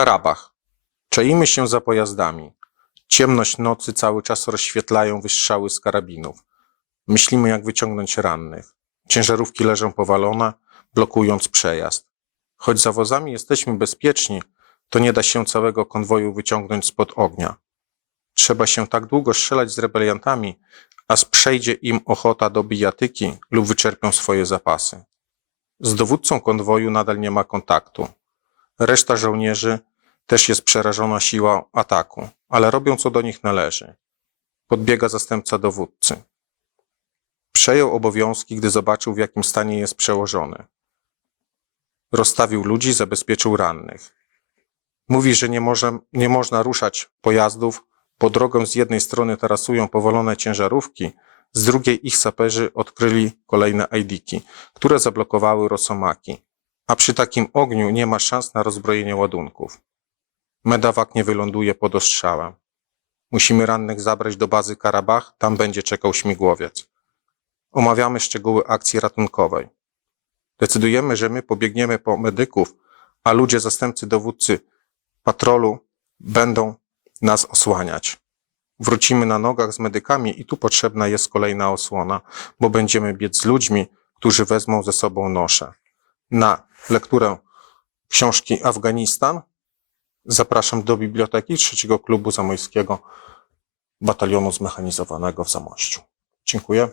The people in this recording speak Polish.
Karabach. Czaimy się za pojazdami. Ciemność nocy cały czas rozświetlają wystrzały z karabinów. Myślimy, jak wyciągnąć rannych. Ciężarówki leżą powalone, blokując przejazd. Choć za wozami jesteśmy bezpieczni, to nie da się całego konwoju wyciągnąć spod ognia. Trzeba się tak długo strzelać z rebeliantami, aż przejdzie im ochota do bijatyki lub wyczerpią swoje zapasy. Z dowódcą konwoju nadal nie ma kontaktu. Reszta żołnierzy też jest przerażona siłą ataku, ale robią co do nich należy. Podbiega zastępca dowódcy. Przejął obowiązki, gdy zobaczył, w jakim stanie jest przełożony. Rozstawił ludzi, zabezpieczył rannych. Mówi, że nie, może, nie można ruszać pojazdów, bo drogą z jednej strony tarasują powolone ciężarówki, z drugiej ich saperzy odkryli kolejne ajdiki, które zablokowały rosomaki. A przy takim ogniu nie ma szans na rozbrojenie ładunków. Medawak nie wyląduje pod ostrzałem. Musimy rannych zabrać do bazy Karabach, tam będzie czekał śmigłowiec. Omawiamy szczegóły akcji ratunkowej. Decydujemy, że my pobiegniemy po medyków, a ludzie zastępcy dowódcy patrolu będą nas osłaniać. Wrócimy na nogach z medykami i tu potrzebna jest kolejna osłona, bo będziemy biec z ludźmi, którzy wezmą ze sobą nosze. Na lekturę książki Afganistan zapraszam do biblioteki trzeciego klubu zamojskiego batalionu zmechanizowanego w Zamościu. Dziękuję.